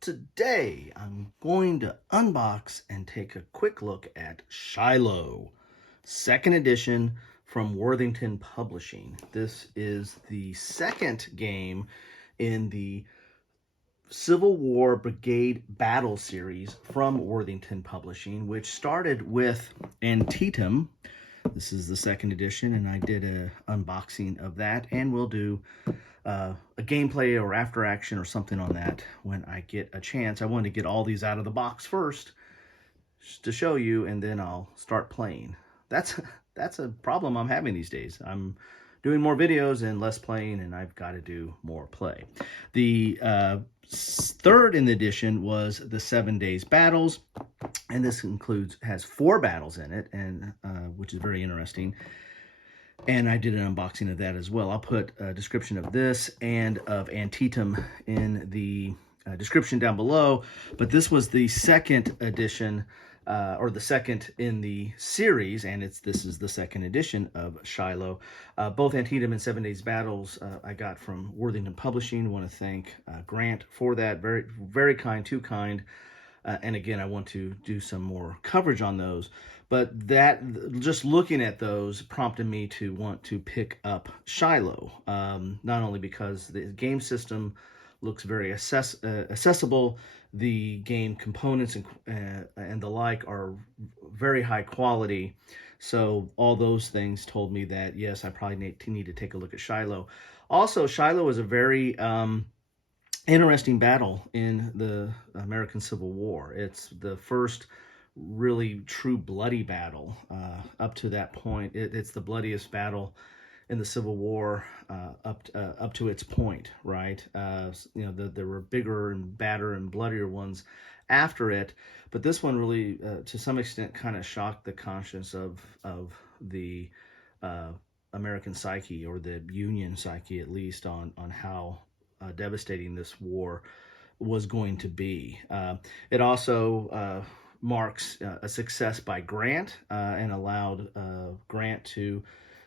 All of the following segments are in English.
Today, I'm going to unbox and take a quick look at Shiloh, second edition from Worthington Publishing. This is the second game in the Civil War Brigade Battle Series from Worthington Publishing, which started with Antietam. This is the second edition, and I did an unboxing of that, and we'll do a gameplay or after action or something on that when I get a chance. I wanted to get all these out of the box first just to show you, and then I'll start playing. That's a problem I'm having these days. I'm doing more videos and less playing, and I've got to do more play. The third in the edition was the 7 Days Battles, and this has 4 battles in it, and which is very interesting. And I did an unboxing of that as well. I'll put a description of this and of Antietam in the description down below. But this was the second edition, or the second in the series, and this is the second edition of Shiloh. Both Antietam and 7 Days Battles I got from Worthington Publishing. I want to thank Grant for that. Very, very kind, too kind. And again, I want to do some more coverage on those. But just looking at those prompted me to want to pick up Shiloh, not only because the game system looks very accessible, the game components and the like are very high quality. So all those things told me that, yes, I probably need to take a look at Shiloh. Also, Shiloh is a very interesting battle in the American Civil War. It's the first really true bloody battle. Up to that point, it's the bloodiest battle in the Civil War up to its point, right? There were bigger and badder and bloodier ones after it, but this one really, to some extent, kind of shocked the conscience of the American psyche, or the Union psyche, at least, on how devastating this war was going to be. It also marks a success by Grant, and allowed Grant to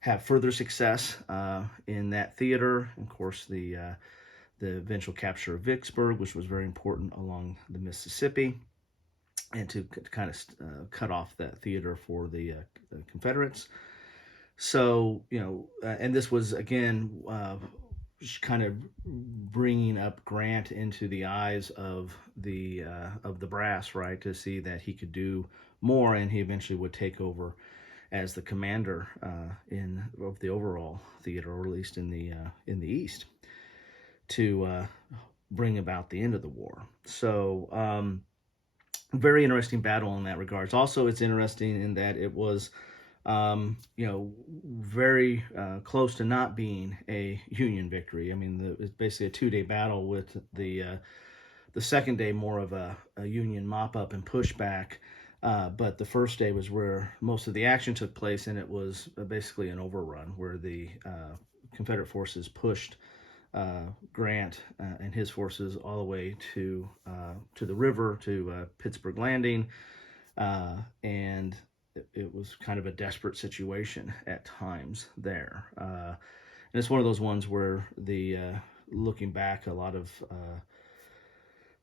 have further success in that theater. Of course, the eventual capture of Vicksburg, which was very important along the Mississippi, and to kind of cut off that theater for the Confederates. So, and this was, again, kind of bringing up Grant into the eyes of the brass, right, to see that he could do more, and he eventually would take over as the commander of the overall theater, or at least in the East, to bring about the end of the war. So very interesting battle in that regards. Also, it's interesting in that it was very close to not being a Union victory. I mean, it's basically a 2-day battle, with the second day more of a Union mop-up and pushback. But the first day was where most of the action took place, and it was basically an overrun where the Confederate forces pushed Grant and his forces all the way to the river, to Pittsburgh Landing, and it was kind of a desperate situation at times there. And it's one of those ones where looking back, a lot of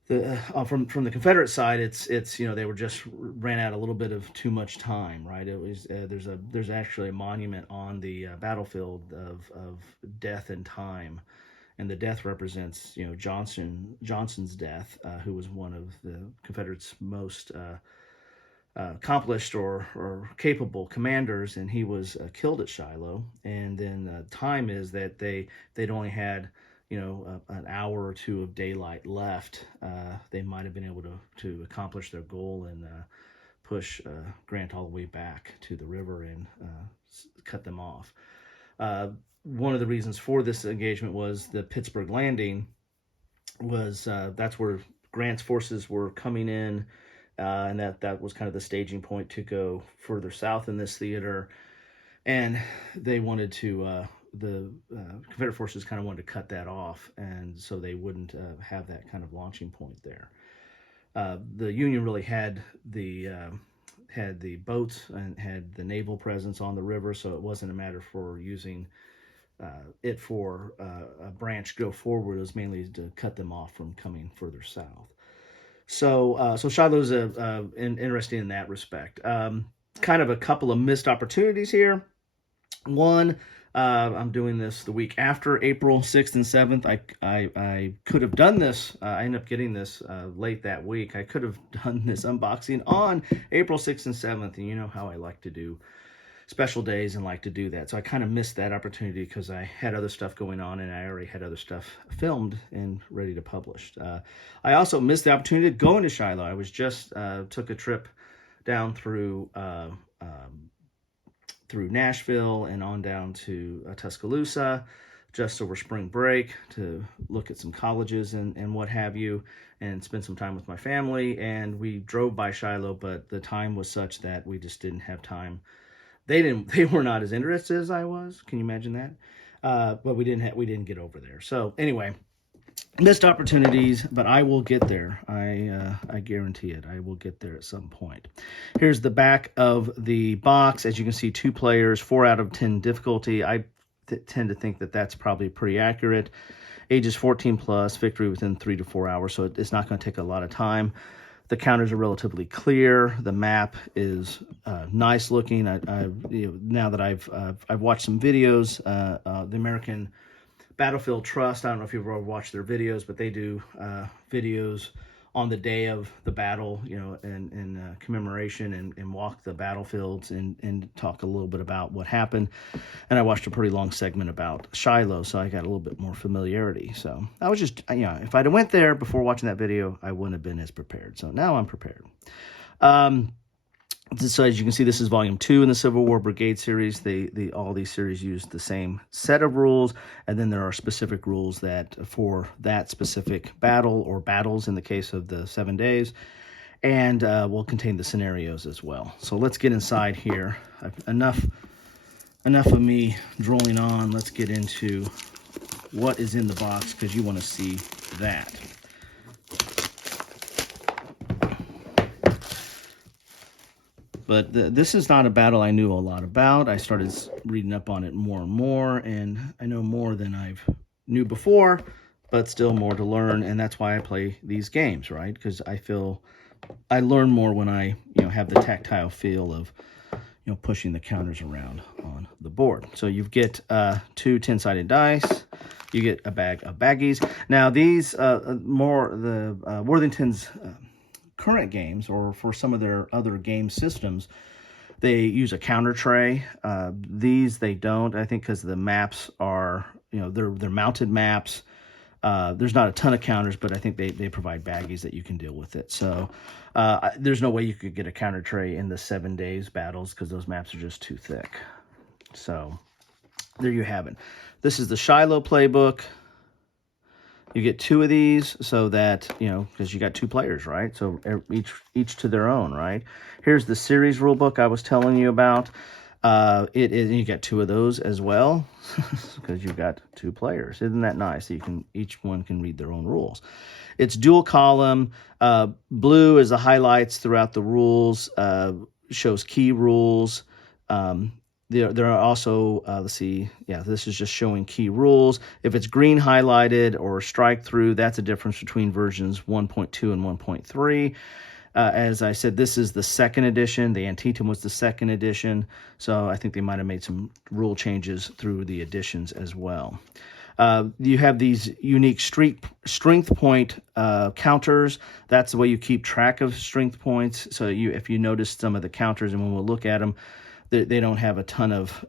from the Confederate side, it's they were just ran out a little bit of too much time, right? It was there's actually a monument on the battlefield of death and time, and the death represents Johnson's death, who was one of the Confederates' most accomplished or capable commanders, and he was killed at Shiloh. And then time is that they'd only had an hour or two of daylight left. They might have been able to accomplish their goal and push Grant all the way back to the river and cut them off. One of the reasons for this engagement was the Pittsburgh Landing. That's where Grant's forces were coming in, and that was kind of the staging point to go further south in this theater. And they wanted to, the Confederate forces kind of wanted to cut that off, and so they wouldn't have that kind of launching point there. The Union really had the boats and had the naval presence on the river, so it wasn't a matter for using it for a branch go forward. It was mainly to cut them off from coming further south. So Shiloh's interesting in that respect. Kind of a couple of missed opportunities here. One, I'm doing this the week after April 6th and 7th. I could have done this. I ended up getting this late that week. I could have done this unboxing on April 6th and 7th, and you know how I like to do special days and like to do that. So I kind of missed that opportunity because I had other stuff going on and I already had other stuff filmed and ready to publish. I also missed the opportunity to go into Shiloh. I was just took a trip down through Nashville and on down to Tuscaloosa just over spring break to look at some colleges and what have you, and spend some time with my family. And we drove by Shiloh, but the time was such that we just didn't have time. They were not as interested as I was. Can you imagine that? But we didn't get over there. So anyway, missed opportunities, but I will get there. I guarantee it. I will get there at some point. Here's the back of the box. As you can see, 2 players, 4 out of 10 difficulty. I tend to think that that's probably pretty accurate. Ages 14 plus, victory within 3 to 4 hours, so it's not going to take a lot of time. The counters are relatively clear. The map is nice looking. Now that I've watched some videos, the American Battlefield Trust, I don't know if you've ever watched their videos, but they do videos on the day of the battle, and commemoration and walk the battlefields and talk a little bit about what happened. And I watched a pretty long segment about Shiloh, so I got a little bit more familiarity. So I was just, if I'd have went there before watching that video, I wouldn't have been as prepared. So now I'm prepared. So as you can see, this is volume 2 in the Civil War Brigade series. All these series use the same set of rules, and then there are specific rules that for that specific battle or battles in the case of the 7 days, and will contain the scenarios as well. So let's get inside here. Enough of me drolling on. Let's get into what is in the box because you want to see that. But this is not a battle I knew a lot about. I started reading up on it more and more, and I know more than I've knew before, but still more to learn, and that's why I play these games, right? Because I feel I learn more when I have the tactile feel of pushing the counters around on the board. So you get 2 10-sided dice. You get a bag of baggies. Now these Worthington's current games, or for some of their other game systems, they use a counter tray. These they don't, I think, because the maps are, they're mounted maps. There's not a ton of counters, but I think they provide baggies that you can deal with it. So there's no way you could get a counter tray in the 7 days battles because those maps are just too thick. So there you have it. This is the Shiloh playbook. You get 2 of these so that, because you got 2 players, right? So each to their own, right? Here's the series rule book I was telling you about. You get 2 of those as well because you've got 2 players. Isn't that nice? Each one can read their own rules. It's dual column. Blue is the highlights throughout the rules, shows key rules. There are also, let's see, this is just showing key rules. If it's green highlighted or strike through, that's a difference between versions 1.2 and 1.3. As I said, this is the 2nd edition. The Antietam was the 2nd edition, so I think they might have made some rule changes through the editions as well. You have these unique strength point counters. That's the way you keep track of strength points. So if you notice some of the counters, and when we'll look at them, they don't have a ton of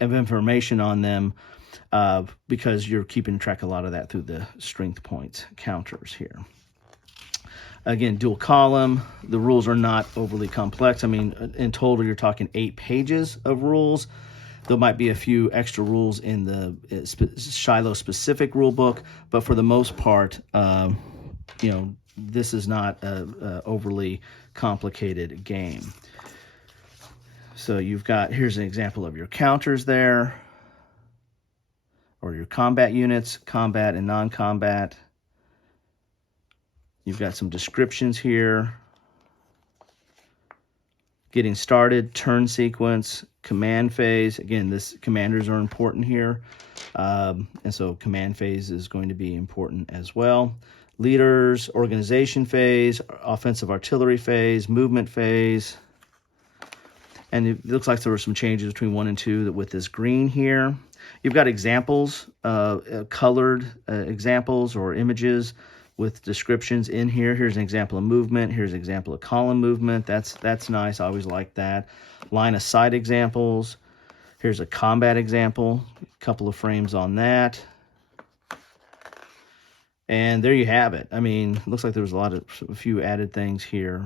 information on them because you're keeping track of a lot of that through the strength points counters here. Again, dual column. The rules are not overly complex. I mean, in total, you're talking 8 pages of rules. There might be a few extra rules in the Shiloh specific rule book, but for the most part, this is not a overly complicated game. So here's an example of your counters there, or your combat units, combat and non-combat. You've got some descriptions here. Getting started, turn sequence, command phase. Again, commanders are important here. And so command phase is going to be important as well. leaders, organization phase, offensive artillery phase, movement phase. And it looks like there were some changes between 1 and 2 with this green here. You've got examples, colored examples or images with descriptions in here. Here's an example of movement. Here's an example of column movement. That's nice. I always like that. Line of sight examples. Here's a combat example. A couple of frames on that. And there you have it. I mean, it looks like there was a few added things here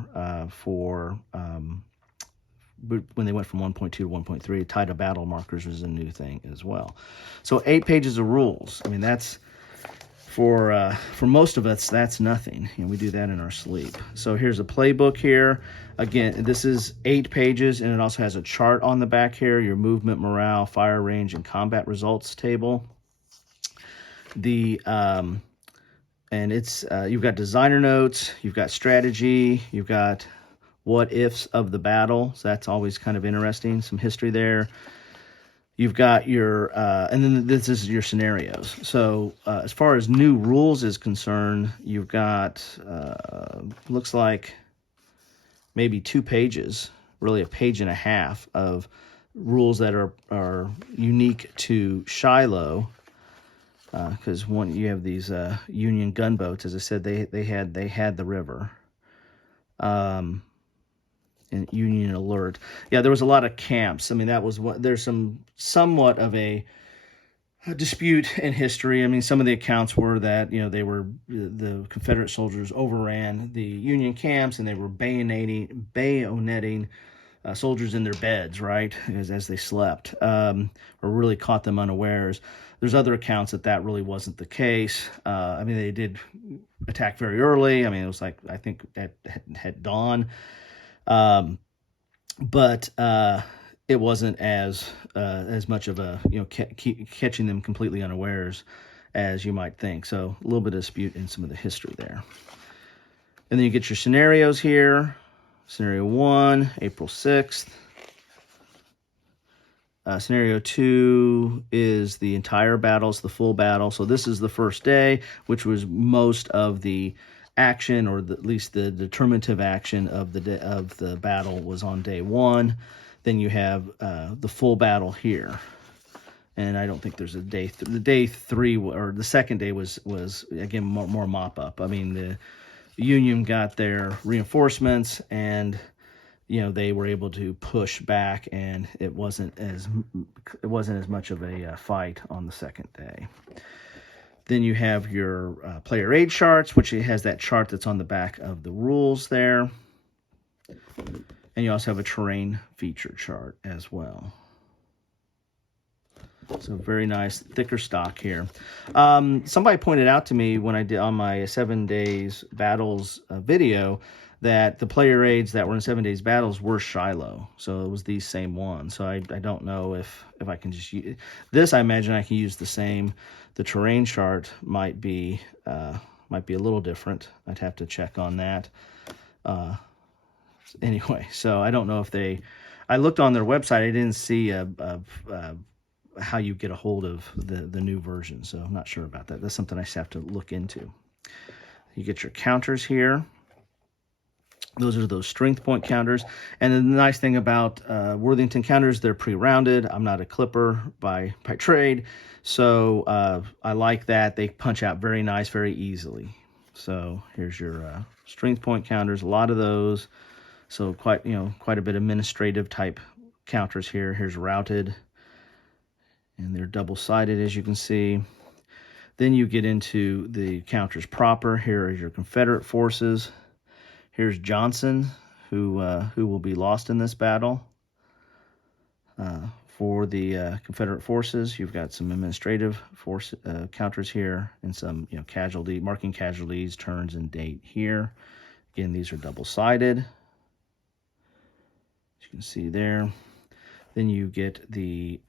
for when they went from 1.2 to 1.3. Tied to battle markers was a new thing as well. So 8 pages of rules. I mean, that's for most of us, that's nothing. You know, we do that in our sleep. So here's a playbook here. Again, this is 8 pages, and it also has a chart on the back here, your movement, morale, fire range, and combat results table. And it's you've got designer notes, you've got strategy, you've got what ifs of the battle. So that's always kind of interesting. Some history there. You've got your, and then this is your scenarios. So as far as new rules is concerned, you've got, looks like maybe 2 pages, really a page and a half of rules that are unique to Shiloh. Because you have these Union gunboats, as I said, they had the river. And Union Alert. Yeah, there was a lot of camps. I mean, that was what there's somewhat of a dispute in history. I mean, some of the accounts were that, you know, the Confederate soldiers overran the Union camps and they were bayoneting soldiers in their beds, right, as they slept, or really caught them unawares. There's other accounts that really wasn't the case. I mean, they did attack very early. I mean, it was like, I think at dawn. But it wasn't as much of a, you know, catching them completely unawares as you might think. So a little bit of dispute in some of the history there. And then you get your scenarios here. Scenario 1, April 6th. Scenario 2 is the entire battle, it's the full battle. So this is the first day, which was most of the action, or at least the determinative action of the battle was on day 1. Then you have the full battle here, and I don't think there's a day. The day 3 or the second day was again more mop up. I mean, the Union got their reinforcements, and you know, they were able to push back, and it wasn't as much of a fight on the second day. Then you have your player aid charts, which it has that chart that's on the back of the rules there. And you also have a terrain feature chart as well. So very nice, thicker stock here. Somebody pointed out to me when I did on my 7 days battles video that the player aids that were in 7 days battles were Shiloh. So it was these same ones. So I don't know if I can just use this. I imagine I can use the same. The terrain chart might be a little different. I'd have to check on that. Anyway, so I don't know if I looked on their website. I didn't see how you get a hold of the new version. So I'm not sure about that. That's something I just have to look into. You get your counters here. Those are those strength point counters. And the nice thing about Worthington counters, they're pre-rounded. I'm not a clipper by trade, so I like that. They punch out very nice, very easily. So here's your strength point counters, a lot of those. So quite a bit of administrative type counters here. Here's routed, and they're double-sided, as you can see. Then you get into the counters proper. Here are your Confederate forces. Here's Johnson, who will be lost in this battle. For the Confederate forces, you've got some administrative force counters here, and some marking casualties, turns, and date here. Again, these are double-sided, as you can see there. Then you get the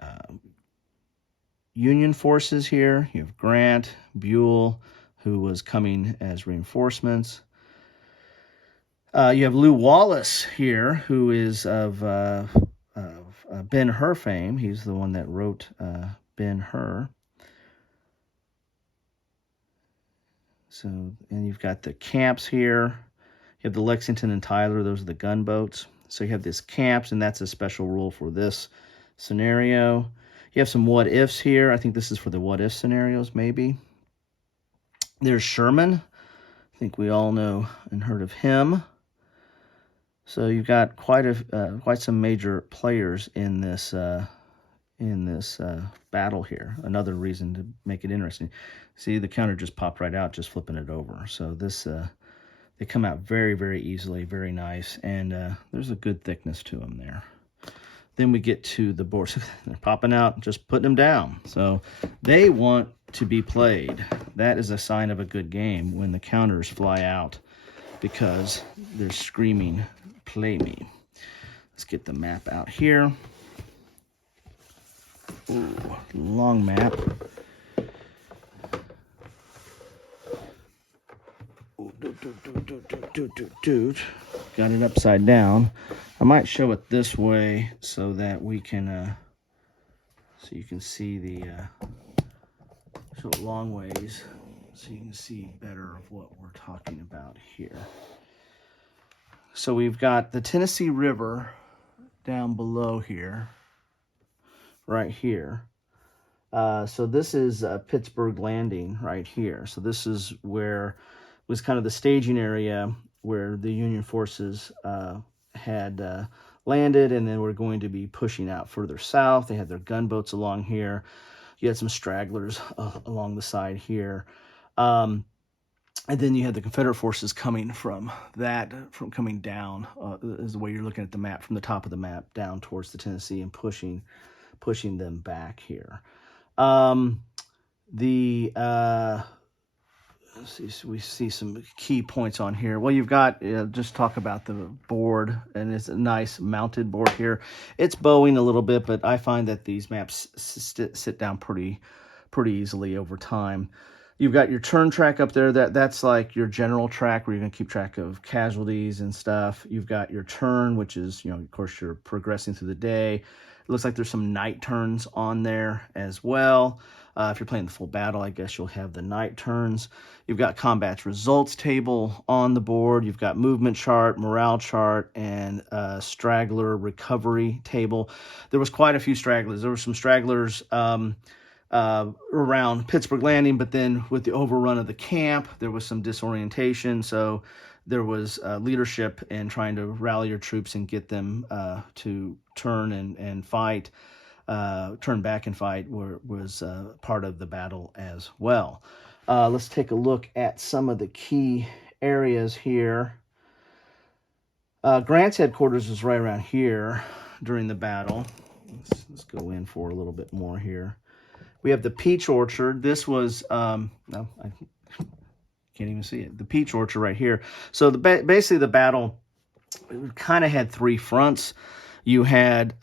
Union forces here. You have Grant, Buell, who was coming as reinforcements. You have Lew Wallace here, who is of Ben-Hur fame. He's the one that wrote Ben-Hur. So, and you've got the camps here. You have the Lexington and Tyler. Those are the gunboats. So you have this camps, and that's a special rule for this scenario. You have some what ifs here. I think this is for the what if scenarios, maybe. There's Sherman. I think we all know and heard of him. So you've got quite some major players in this battle here. Another reason to make it interesting. See, the counter just popped right out, just flipping it over. So this they come out very, very easily, very nice, and there's a good thickness to them there. Then we get to the board. They're popping out, just putting them down. So they want to be played. That is a sign of a good game when the counters fly out because they're screaming, play me. Let's get the map out here. Ooh, long map. Ooh, got it upside down. I might show it this way so that we can, so you can see the, show it long ways so you can see better of what we're talking about here. So we've got the Tennessee River down below here, right here. So this is Pittsburgh Landing right here. So this is where was kind of the staging area where the Union forces had landed, and then we're going to be pushing out further south. They had their gunboats along here. You had some stragglers along the side here. And then you had the Confederate forces coming from coming down, is the way you're looking at the map, from the top of the map down towards the Tennessee and pushing them back here. We see some key points on here. Well, you've got, just talk about the board, and it's a nice mounted board here. It's bowing a little bit, but I find that these maps sit down pretty easily over time. You've got your turn track up there. That's like your general track where you're going to keep track of casualties and stuff. You've got your turn, which is, of course, you're progressing through the day. It looks like there's some night turns on there as well. If you're playing the full battle, I guess you'll have the night turns. You've got combat results table on the board. You've got movement chart, morale chart, and straggler recovery table. There was quite a few stragglers. There were some stragglers around Pittsburgh Landing, but then with the overrun of the camp, there was some disorientation. So there was leadership in trying to rally your troops and get them to turn and fight. Turn back and fight was part of the battle as well. Let's take a look at some of the key areas here. Grant's headquarters was right around here during the battle. Let's go in for a little bit more here. We have the peach orchard. This was, no, I can't even see it. The peach orchard right here. So basically the battle kind of had three fronts. You had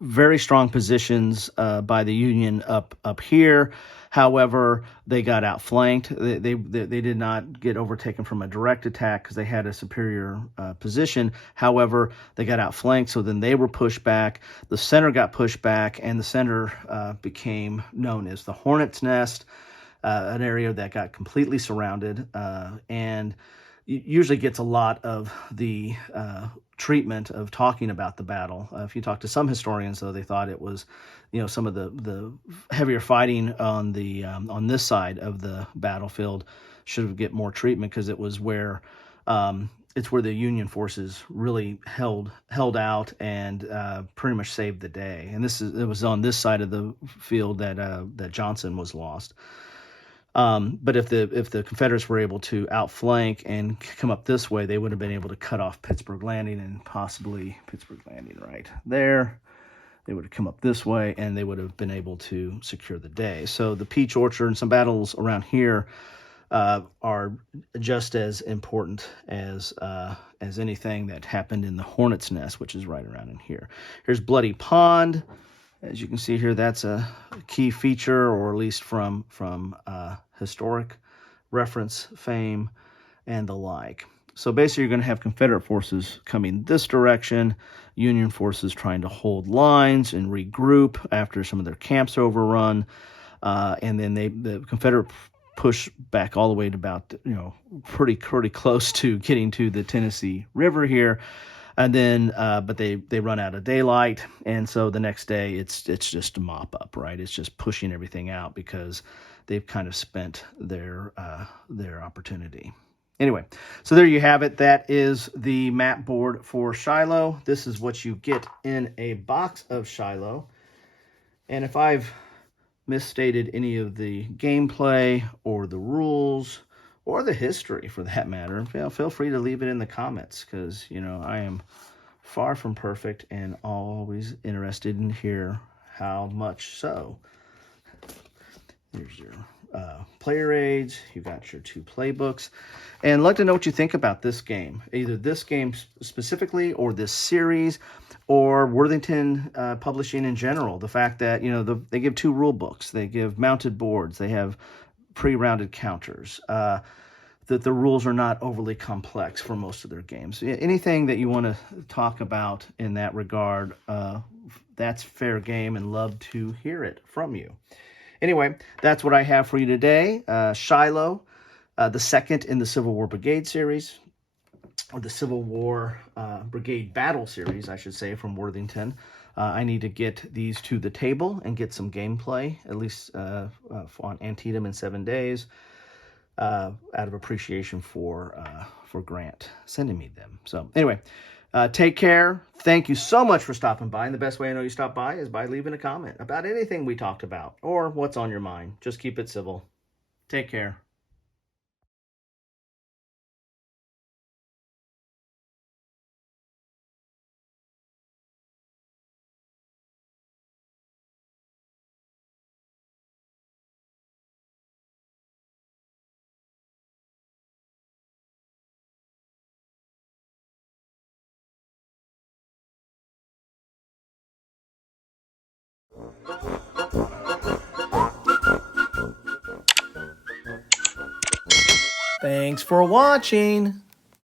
very strong positions by the Union up here. However, they got outflanked. They did not get overtaken from a direct attack because they had a superior position. However, they got outflanked, so then they were pushed back. The center got pushed back, and the center became known as the Hornet's Nest, an area that got completely surrounded and usually gets a lot of the treatment of talking about the battle. If you talk to some historians, though, they thought it was, some of the heavier fighting on the on this side of the battlefield should get more treatment because it was where it's where the Union forces really held out and pretty much saved the day. And it was on this side of the field that Johnson was lost. But if the Confederates were able to outflank and come up this way, they would have been able to cut off Pittsburgh Landing and possibly Pittsburgh Landing right there. They would have come up this way, and they would have been able to secure the day. So the Peach Orchard and some battles around here are just as important as anything that happened in the Hornet's Nest, which is right around in here. Here's Bloody Pond. As you can see here, that's a key feature, or at least from historic reference, fame, and the like. So basically, you're going to have Confederate forces coming this direction, Union forces trying to hold lines and regroup after some of their camps are overrun, and then the Confederate push back all the way to about, pretty close to getting to the Tennessee River here. And then, but they run out of daylight, and so the next day it's just a mop up, right? It's just pushing everything out because they've kind of spent their opportunity. Anyway, so there you have it. That is the map board for Shiloh. This is what you get in a box of Shiloh. And if I've misstated any of the gameplay or the rules or the history for that matter, feel free to leave it in the comments, because I am far from perfect and always interested in hear how much so. Here's your player aids. You got your 2 playbooks, and I'd like to know what you think about this game, either this game specifically or this series, or Worthington Publishing in general. The fact that they give 2 rule books, they give mounted boards, they have pre-rounded counters, that the rules are not overly complex for most of their games. Anything that you want to talk about in that regard, that's fair game, and love to hear it from you. Anyway, that's what I have for you today. Shiloh, the second in the Civil War Brigade series, or the Civil War Brigade Battle series, I should say, from Worthington. I need to get these to the table and get some gameplay, at least on Antietam in 7 days, out of appreciation for Grant sending me them. So anyway, take care. Thank you so much for stopping by. And the best way I know you stop by is by leaving a comment about anything we talked about or what's on your mind. Just keep it civil. Take care. Thanks for watching.